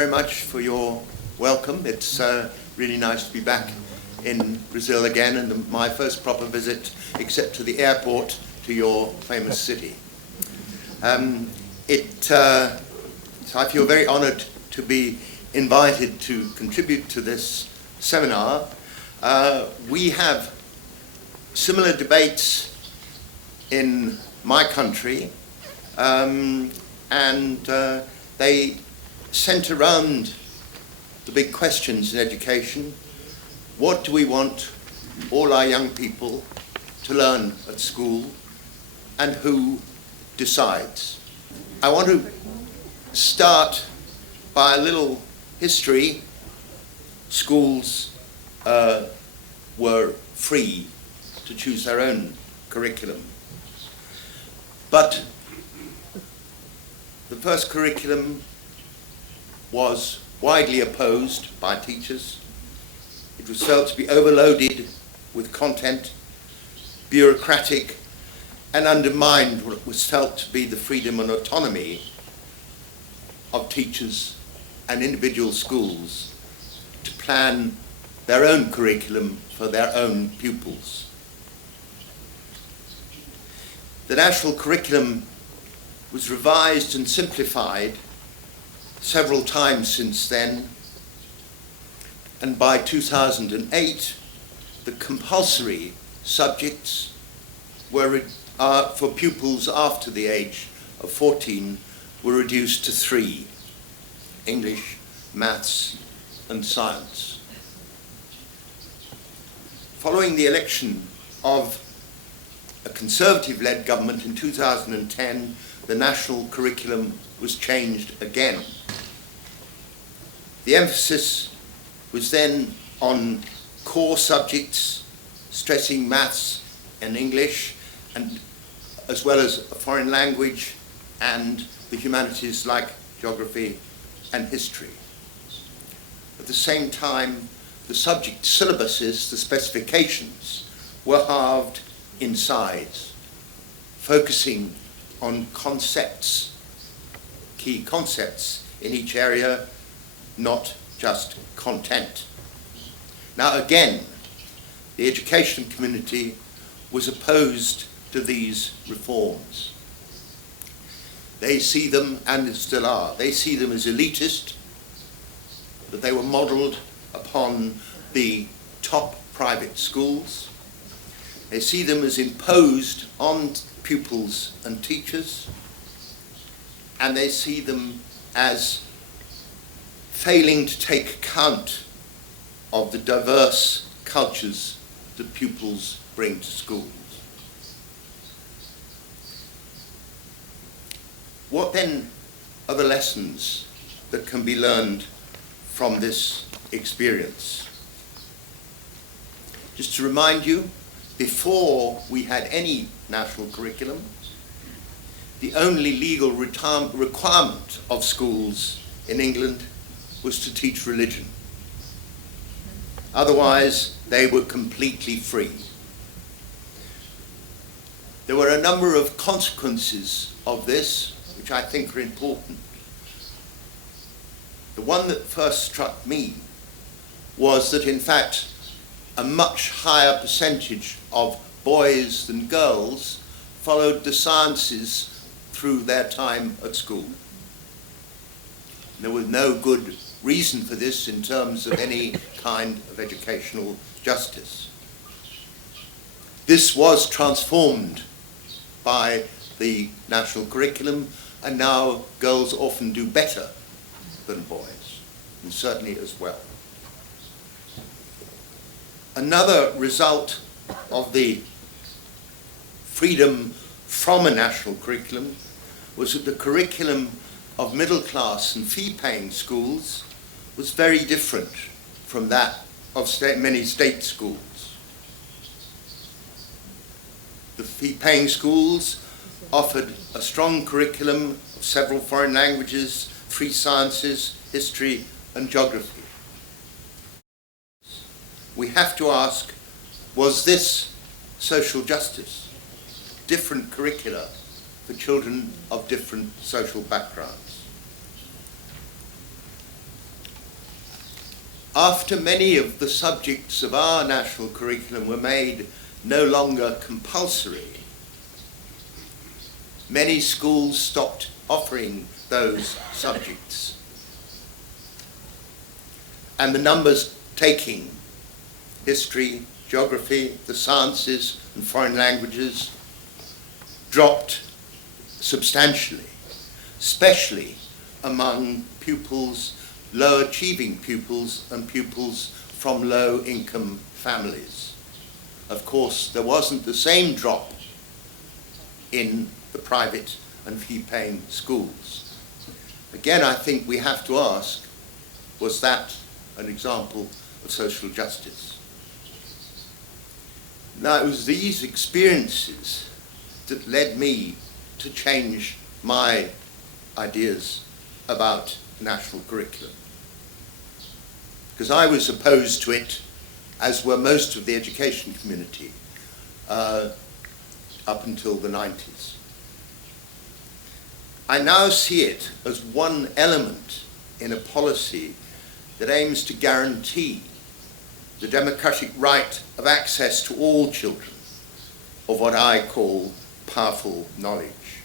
very much for your welcome. It's really nice to be back in Brazil again, and my first proper visit, except to the airport, to your famous city. So I feel very honored to be invited to contribute to this seminar. We have similar debates in my country, and they center around the big questions in education. What do we want all our young people to learn at school, and who decides? I want to start by a little history. Schools were free to choose their own curriculum, but the first curriculum was widely opposed by teachers. It was felt to be overloaded with content, bureaucratic, and undermined what was felt to be the freedom and autonomy of teachers and individual schools to plan their own curriculum for their own pupils. The national curriculum was revised and simplified several times since then, and by 2008 the compulsory subjects were for pupils after the age of 14 were reduced to 3: English, maths and science. Following the election of a Conservative-led government in 2010, the national curriculum was changed again. The emphasis was then on core subjects, stressing maths and English, and as well as a foreign language and the humanities like geography and history. At the same time, the subject syllabuses, the specifications, were halved in size, focusing on concepts, key concepts in each area, not just content. Now again, the education community was opposed to these reforms. They see them, and still are, they see them as elitist, that they were modeled upon the top private schools. They see them as imposed on pupils and teachers, and they see them as failing to take account of the diverse cultures that pupils bring to schools. What then are the lessons that can be learned from this experience? Just to remind you, before we had any national curriculum, the only legal requirement of schools in England was to teach religion. Otherwise, they were completely free. There were a number of consequences of this, which I think are important. The one that first struck me was that, in fact, a much higher percentage of boys than girls followed the sciences through their time at school. There was no good reason for this in terms of any kind of educational justice. This was transformed by the national curriculum, and now girls often do better than boys, and certainly as well. Another result of the freedom from a national curriculum was that the curriculum of middle class and fee-paying schools was very different from that of many state schools. The fee-paying schools offered a strong curriculum of several foreign languages, 3 sciences, history and geography. We have to ask, was this social justice? Different curricula for children of different social backgrounds. after many of the subjects of our national curriculum were made no longer compulsory, many schools stopped offering those subjects. And the numbers taking history, geography, the sciences, and foreign languages dropped substantially, especially among pupils, low achieving pupils, and pupils from low income families. Of course, there wasn't the same drop in the private and fee-paying schools. Again, I think we have to ask, was that an example of social justice? Now, it was these experiences that led me to change my ideas about national curriculum. Because I was opposed to it, as were most of the education community, up until the 90s. I now see it as one element in a policy that aims to guarantee the democratic right of access to all children of what I call powerful knowledge.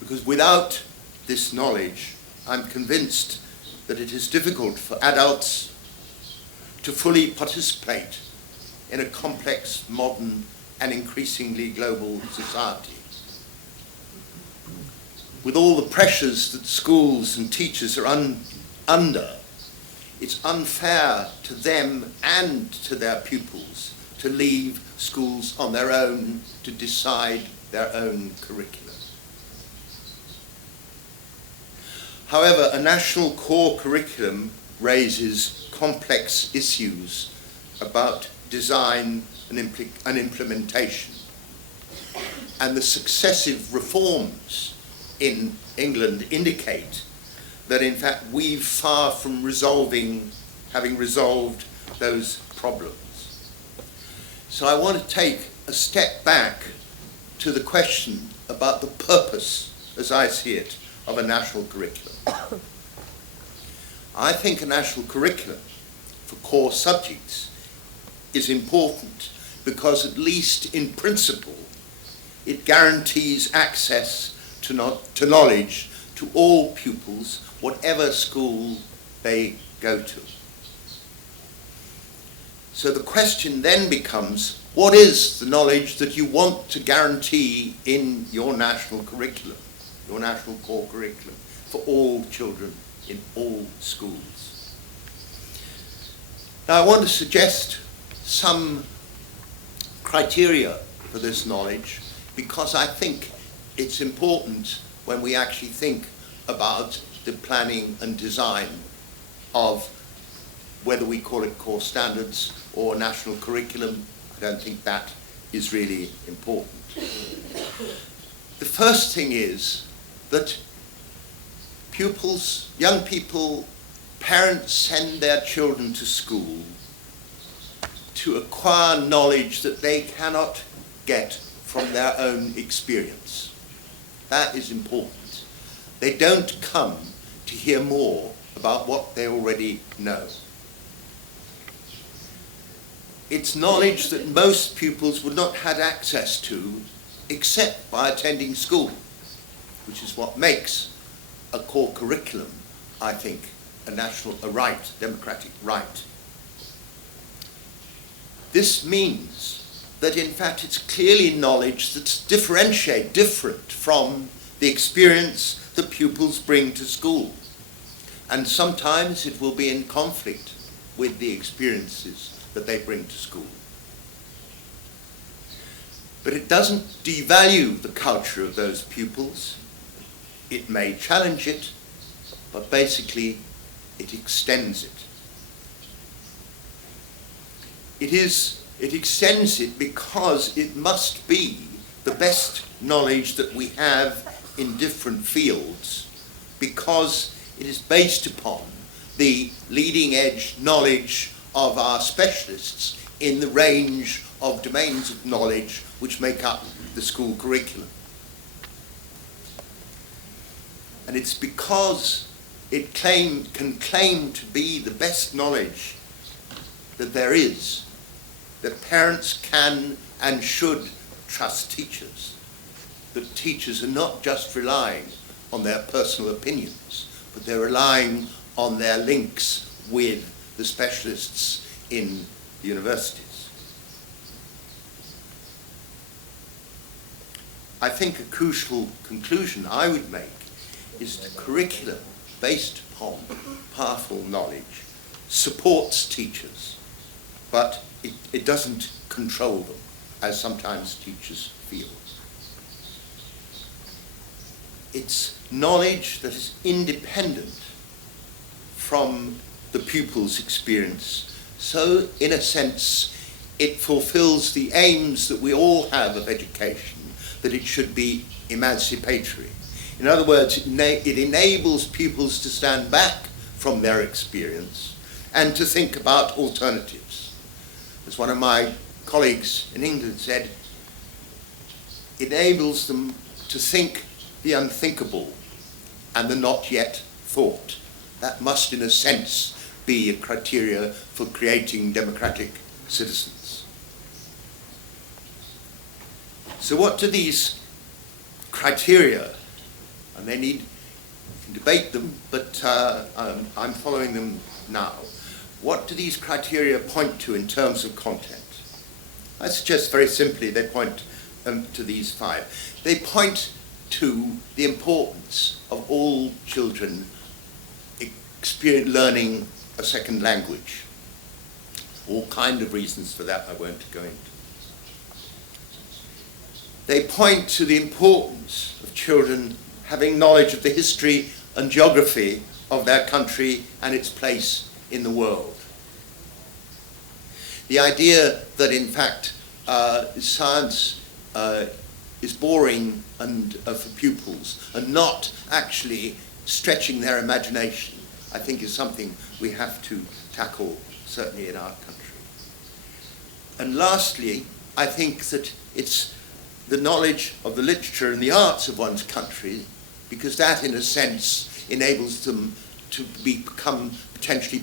Because without this knowledge, I'm convinced that it is difficult for adults to fully participate in a complex, modern, and increasingly global society. With all the pressures that schools and teachers are under, it's unfair to them and to their pupils to leave schools on their own to decide their own curriculum. However, a national core curriculum raises complex issues about design and implementation. And the successive reforms in England indicate that in fact we've far from having resolved those problems. So I want to take a step back to the question about the purpose, as I see it, of a national curriculum. I think a national curriculum for core subjects is important because, at least in principle, it guarantees access to knowledge to all pupils, whatever school they go to. So the question then becomes, what is the knowledge that you want to guarantee in your national curriculum, your national core curriculum, for all children in all schools? Now, I want to suggest some criteria for this knowledge, because I think it's important when we actually think about the planning and design of whether we call it core standards or national curriculum. I don't think that is really important. The first thing is that pupils, young people, parents send their children to school to acquire knowledge that they cannot get from their own experience. That is important. They don't come to hear more about what they already know. It's knowledge that most pupils would not have access to except by attending school, which is what makes a core curriculum, I think, a right, democratic right. This means that in fact it's clearly knowledge that's different from the experience that pupils bring to school. And sometimes it will be in conflict with the experiences that they bring to school. But it doesn't devalue the culture of those pupils. It may challenge it, but basically it extends it. It extends it because it must be the best knowledge that we have in different fields, because it is based upon the leading edge knowledge of our specialists in the range of domains of knowledge which make up the school curriculum. And it's because it can claim to be the best knowledge that there is, that parents can and should trust teachers, that teachers are not just relying on their personal opinions, but they're relying on their links with the specialists in the universities. I think a crucial conclusion I would make is that curriculum based upon powerful knowledge supports teachers, but it doesn't control them, as sometimes teachers feel. It's knowledge that is independent from the pupil's experience. So, in a sense, it fulfills the aims that we all have of education, that it should be emancipatory. In other words, it enables pupils to stand back from their experience and to think about alternatives. As one of my colleagues in England said, it enables them to think the unthinkable and the not yet thought. That must, in a sense, be a criteria for creating democratic citizens. So what do these criteria, and they need, you can debate them, but I'm following them now. What do these criteria point to in terms of content? I suggest very simply they point to these 5. They point to the importance of all children learning a second language. All kind of reasons for that I won't go into. They point to the importance of children having knowledge of the history and geography of their country and its place in the world. The idea that, in fact, science is boring and for pupils and not actually stretching their imagination, I think is something we have to tackle, certainly in our country. And lastly, I think that it's the knowledge of the literature and the arts of one's country, because that, in a sense, enables them to become potentially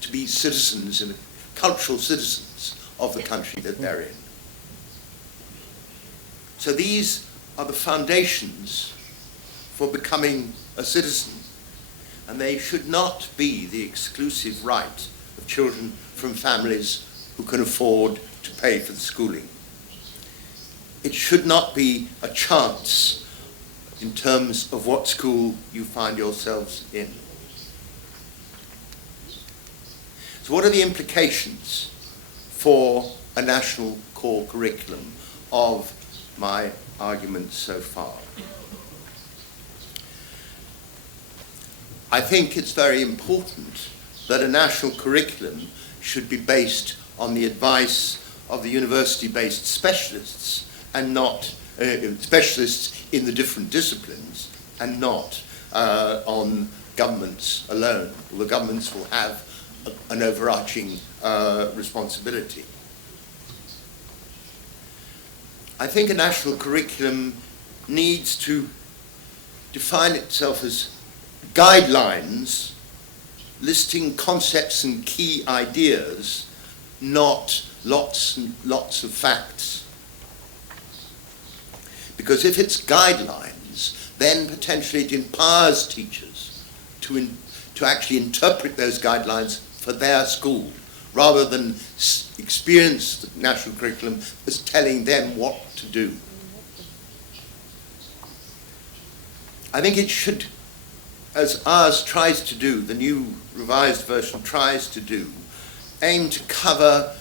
to be citizens and cultural citizens of the country that they're in. So these are the foundations for becoming a citizen, and they should not be the exclusive right of children from families who can afford to pay for the schooling. It should not be a chance in terms of what school you find yourselves in. So what are the implications for a national core curriculum of my arguments so far? I think it's very important that a national curriculum should be based on the advice of the university-based specialists and not specialists in the different disciplines, and not on governments alone. Well, the governments will have an overarching responsibility. I think a national curriculum needs to define itself as guidelines listing concepts and key ideas, not lots and lots of facts. Because if it's guidelines, then potentially it empowers teachers to actually interpret those guidelines for their school, rather than experience the national curriculum as telling them what to do. I think it should, as ours tries to do, the new revised version tries to do, aim to cover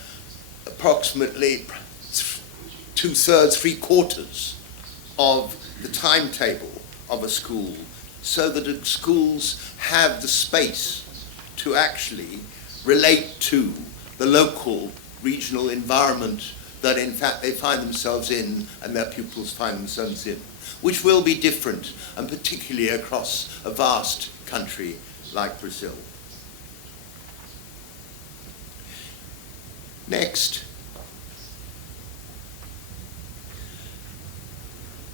approximately 2/3, 3/4 of the timetable of a school, so that schools have the space to actually relate to the local, regional environment that in fact they find themselves in and their pupils find themselves in, which will be different, and particularly across a vast country like Brazil. Next,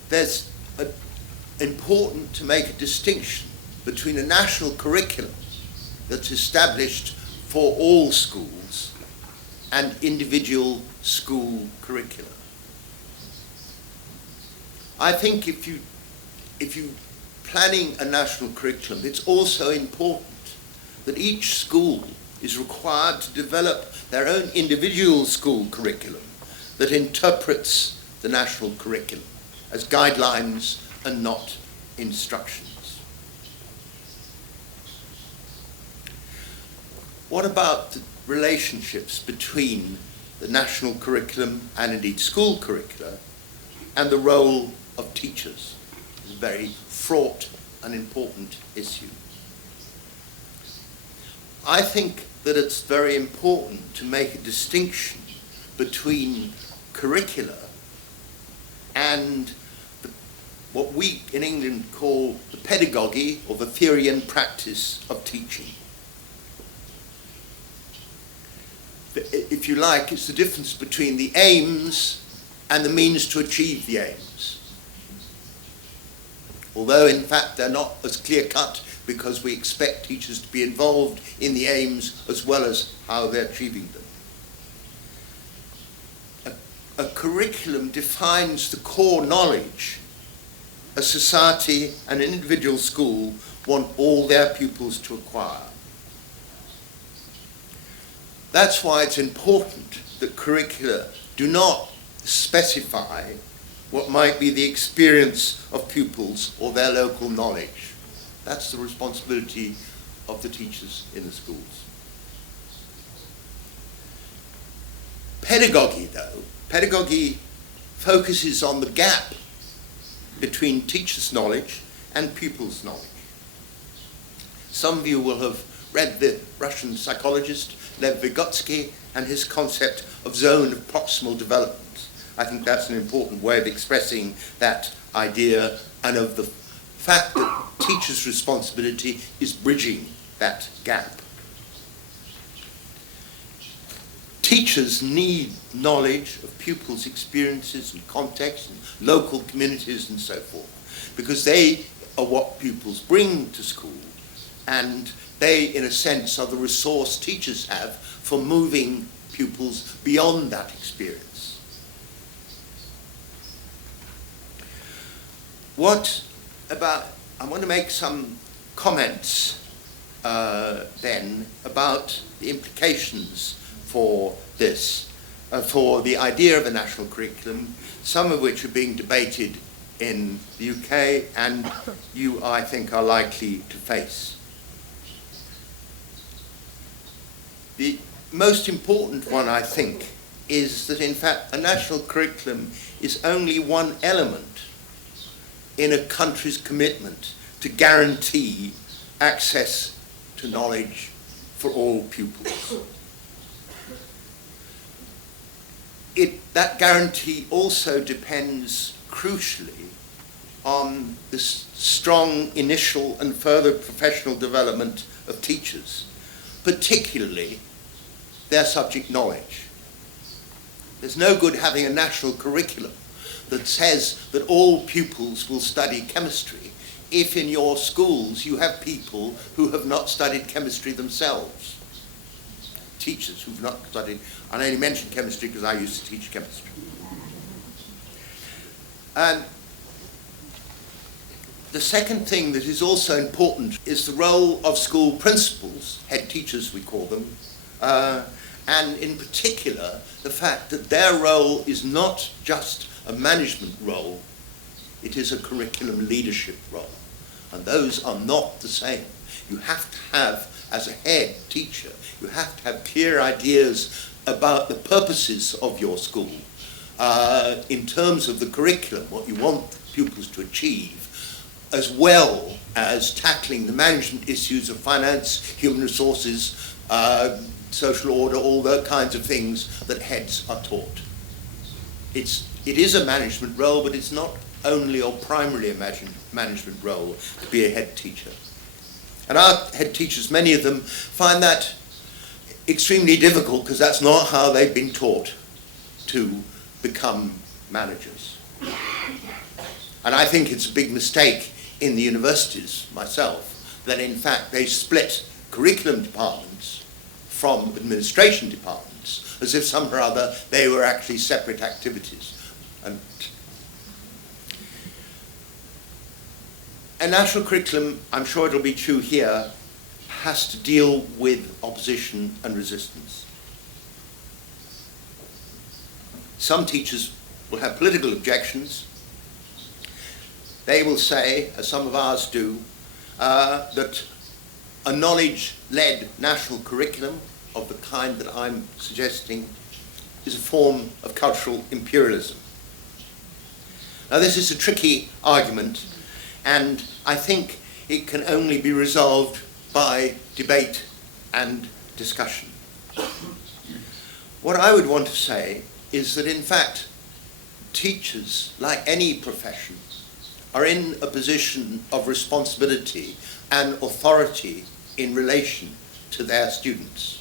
there's important to make a distinction between a national curriculum that's established for all schools and individual school curricula. I think if you planning a national curriculum, it's also important that each school is required to develop their own individual school curriculum that interprets the national curriculum as guidelines and not instructions. What about the relationships between the national curriculum and indeed school curricula and the role of teachers? It's a very fraught and important issue. I think that it's very important to make a distinction between curricula and what we in England call the pedagogy, or the theory and practice of teaching. If you like, it's the difference between the aims and the means to achieve the aims. Although in fact they're not as clear-cut, because we expect teachers to be involved in the aims as well as how they're achieving them. A curriculum defines the core knowledge a society and an individual school want all their pupils to acquire. That's why it's important that curricula do not specify what might be the experience of pupils or their local knowledge. That's the responsibility of the teachers in the schools. Pedagogy, though, pedagogy focuses on the gap between teachers' knowledge and pupils' knowledge. Some of you will have read the Russian psychologist Lev Vygotsky and his concept of zone of proximal development. I think that's an important way of expressing that idea, and of the fact that teachers' responsibility is bridging that gap. Teachers need knowledge of pupils' experiences and contexts and local communities and so forth, because they are what pupils bring to school, and they, in a sense, are the resource teachers have for moving pupils beyond that experience. I want to make some comments then about the implications for this, for the idea of a national curriculum, some of which are being debated in the UK and you, I think, are likely to face. The most important one, I think, is that in fact a national curriculum is only one element in a country's commitment to guarantee access to knowledge for all pupils. That guarantee also depends crucially on the strong initial and further professional development of teachers, particularly their subject knowledge. There's no good having a national curriculum that says that all pupils will study chemistry if in your schools you have people who have not studied chemistry themselves. Teachers who've not studied, I only mention chemistry because I used to teach chemistry. And the second thing that is also important is the role of school principals, head teachers we call them, and in particular the fact that their role is not just a management role, it is a curriculum leadership role. And those are not the same. You have to have, as a head teacher, you have to have clear ideas about the purposes of your school in terms of the curriculum, what you want pupils to achieve, as well as tackling the management issues of finance, human resources, social order, all the kinds of things that heads are taught. It is a management role, but it's not only or primarily a management role to be a head teacher. And our head teachers, many of them, find that extremely difficult because that's not how they've been taught to become managers. And I think it's a big mistake in the universities, myself, that in fact they split curriculum departments from administration departments, as if somehow or other they were actually separate activities. And a national curriculum, I'm sure it'll be true here, has to deal with opposition and resistance. Some teachers will have political objections. They will say, as some of ours do, that a knowledge-led national curriculum of the kind that I'm suggesting is a form of cultural imperialism. Now, this is a tricky argument, and I think it can only be resolved by debate and discussion. What I would want to say is that, in fact, teachers, like any profession, are in a position of responsibility and authority in relation to their students.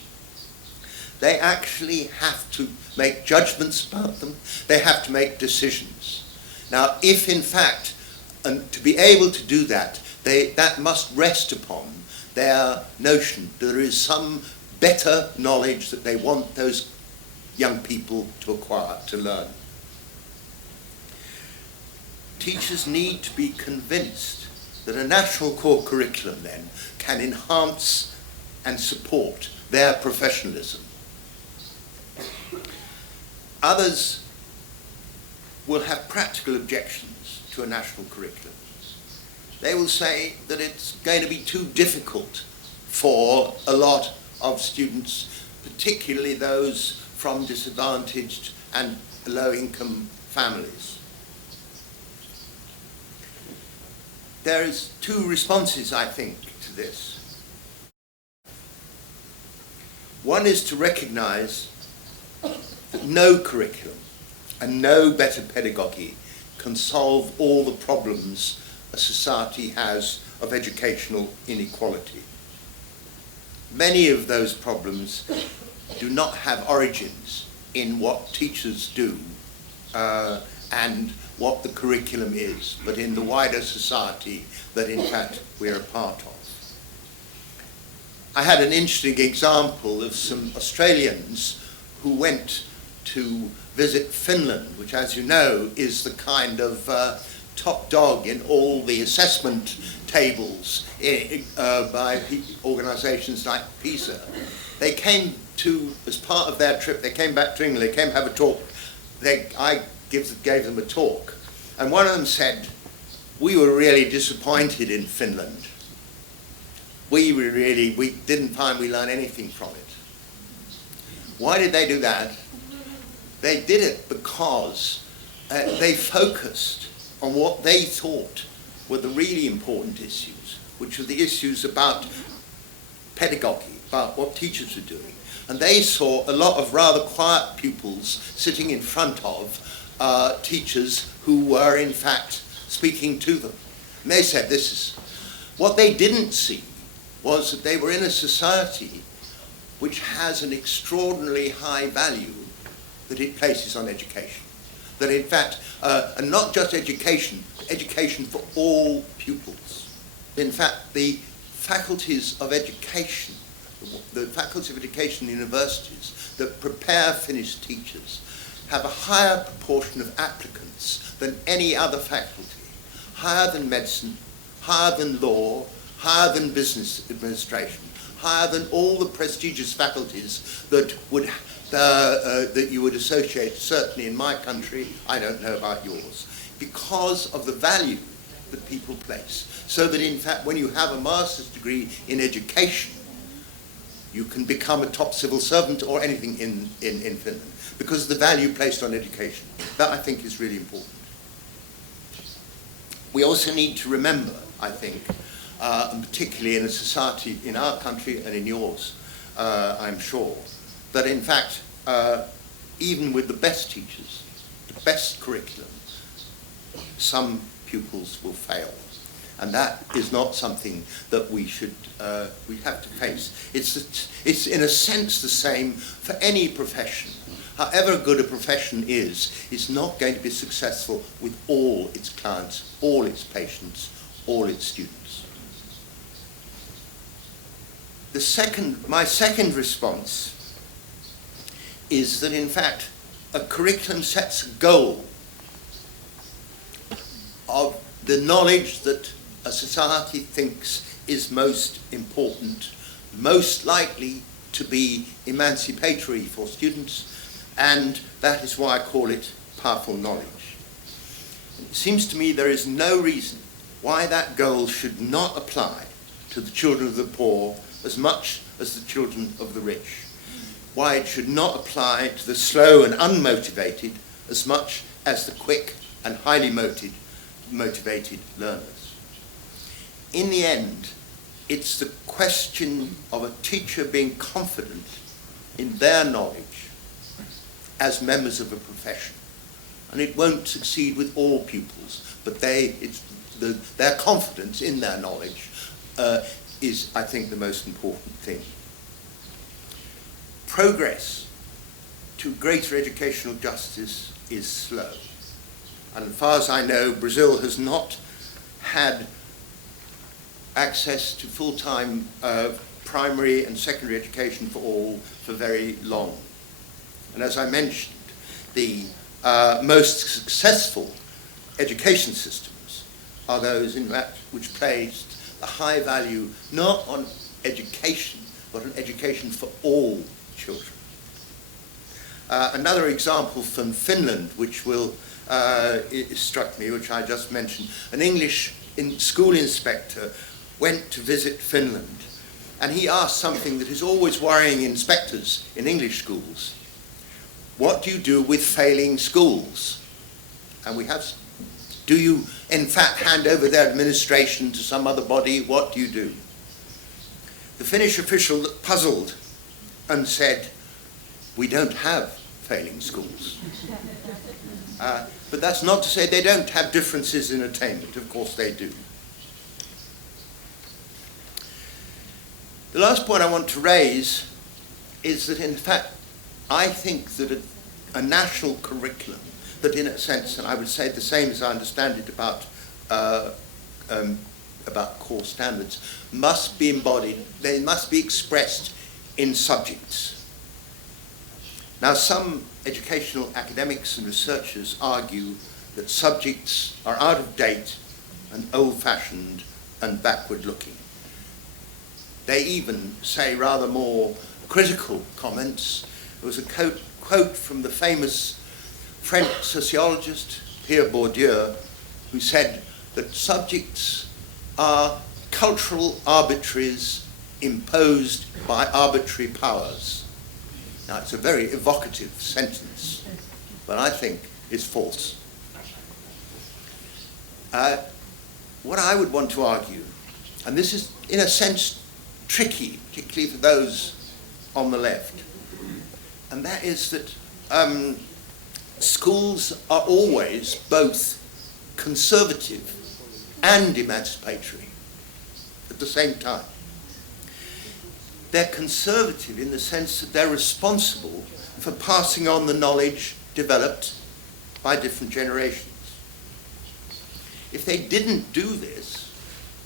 They actually have to make judgments about them. They have to make decisions. Now, if in fact, and to be able to do that, that must rest upon their notion that there is some better knowledge that they want those young people to acquire, to learn. Teachers need to be convinced that a national core curriculum then can enhance and support their professionalism. Others will have practical objections to a national curriculum. They will say that it's going to be too difficult for a lot of students, particularly those from disadvantaged and low-income families. There is two responses, I think, to this. One is to recognize that no curriculum and no better pedagogy can solve all the problems a society has of educational inequality. Many of those problems do not have origins in what teachers do and what the curriculum is, but in the wider society that in fact we're a part of. I had an interesting example of some Australians who went to visit Finland, which, as you know, is the kind of top dog in all the assessment tables by organisations like PISA. They came to, as part of their trip, they came back to England, they came to have a talk. I gave them a talk, and one of them said, "We were really disappointed in Finland. We didn't find we learned anything from it." Why did they do that? They did it because they focused on what they thought were the really important issues, which were the issues about pedagogy, about what teachers were doing. And they saw a lot of rather quiet pupils sitting in front of teachers who were in fact speaking to them. And they said what they didn't see was that they were in a society which has an extraordinarily high value that it places on education. That in fact, and not just education, education for all pupils. In fact, the faculties of education, the faculties of education in universities that prepare finished teachers have a higher proportion of applicants than any other faculty, higher than medicine, higher than law, higher than business administration, higher than all the prestigious faculties that you would associate, certainly in my country, I don't know about yours, because of the value that people place. So that in fact, when you have a master's degree in education, you can become a top civil servant or anything in Finland, because of the value placed on education. That, I think, is really important. We also need to remember, I think, and particularly in a society in our country and in yours, I'm sure, that in fact, even with the best teachers, the best curriculum, some pupils will fail. And that is not something that we have to face. It's in a sense the same for any profession. However good a profession is, it's not going to be successful with all its clients, all its patients, all its students. My second response is that, in fact, a curriculum sets a goal of the knowledge that a society thinks is most important, most likely to be emancipatory for students, and that is why I call it powerful knowledge. It seems to me there is no reason why that goal should not apply to the children of the poor as much as the children of the rich, why it should not apply to the slow and unmotivated as much as the quick and highly motivated learners. In the end, it's the question of a teacher being confident in their knowledge as members of a profession. And it won't succeed with all pupils, but their confidence in their knowledge is, I think, the most important thing. Progress to greater educational justice is slow. And as far as I know, Brazil has not had access to full-time primary and secondary education for all for very long. And as I mentioned, the most successful education systems are those, in fact, which placed a high value not on education, but on education for all children. Another example from Finland, which it struck me, which I just mentioned, an English school inspector went to visit Finland, and he asked something that is always worrying inspectors in English schools. What do you do with failing schools? And we have, do you in fact hand over their administration to some other body? What do you do? The Finnish official looked puzzled and said, we don't have failing schools. But that's not to say they don't have differences in attainment. Of course they do. The last point I want to raise is that, in fact, I think that a national curriculum that, in a sense, and I would say the same as I understand it about core standards, must be embodied, they must be expressed in subjects. Now, some educational academics and researchers argue that subjects are out of date and old-fashioned and backward-looking. They even say rather more critical comments. There was a quote from the famous French sociologist Pierre Bourdieu, who said that subjects are cultural arbitraries imposed by arbitrary powers. Now, it's a very evocative sentence, but I think it's false. What I would want to argue, and this is in a sense tricky, particularly for those on the left, and that is that schools are always both conservative and emancipatory at the same time. They're conservative in the sense that they're responsible for passing on the knowledge developed by different generations. If they didn't do this,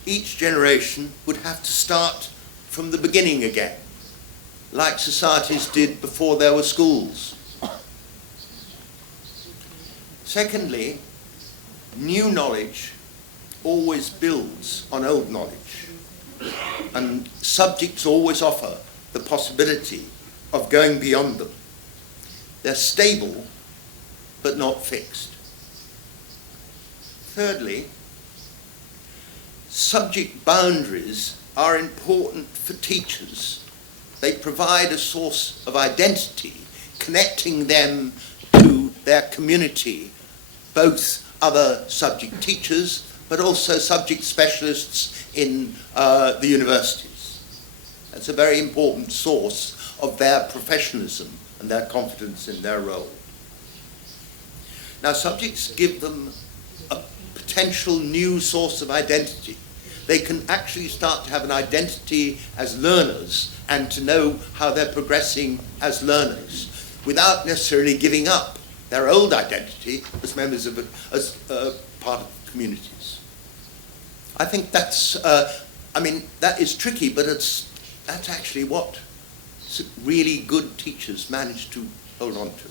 each generation would have to start from the beginning again, like societies did before there were schools. Secondly, new knowledge always builds on old knowledge, and subjects always offer the possibility of going beyond them. They're stable, but not fixed. Thirdly, subject boundaries are important for teachers. They provide a source of identity, connecting them to their community, both other subject teachers, but also subject specialists in the universities. That's a very important source of their professionalism and their confidence in their role. Now, subjects give them a potential new source of identity. They can actually start to have an identity as learners and to know how they're progressing as learners without necessarily giving up their old identity as members of part of communities. I think that's, that is tricky, but it's that's actually what really good teachers manage to hold on to.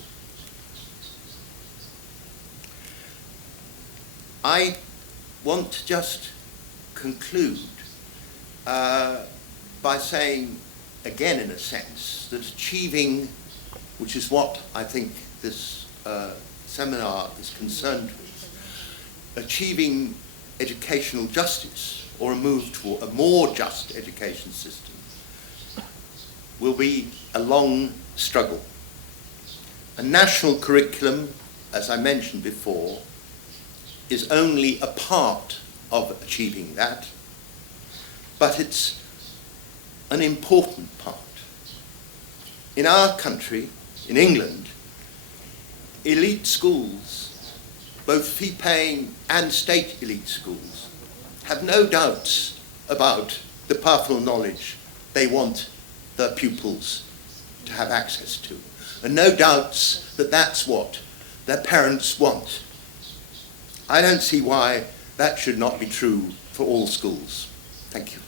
I want to just conclude by saying, again in a sense, that achieving, which is what I think this seminar is concerned with, achieving educational justice, or a move toward a more just education system, will be a long struggle. A national curriculum, as I mentioned before, is only a part of achieving that, but it's an important part. In our country, in England, elite schools, both fee-paying and state elite schools, have no doubts about the powerful knowledge they want their pupils to have access to, and no doubts that that's what their parents want. I don't see why that should not be true for all schools. Thank you.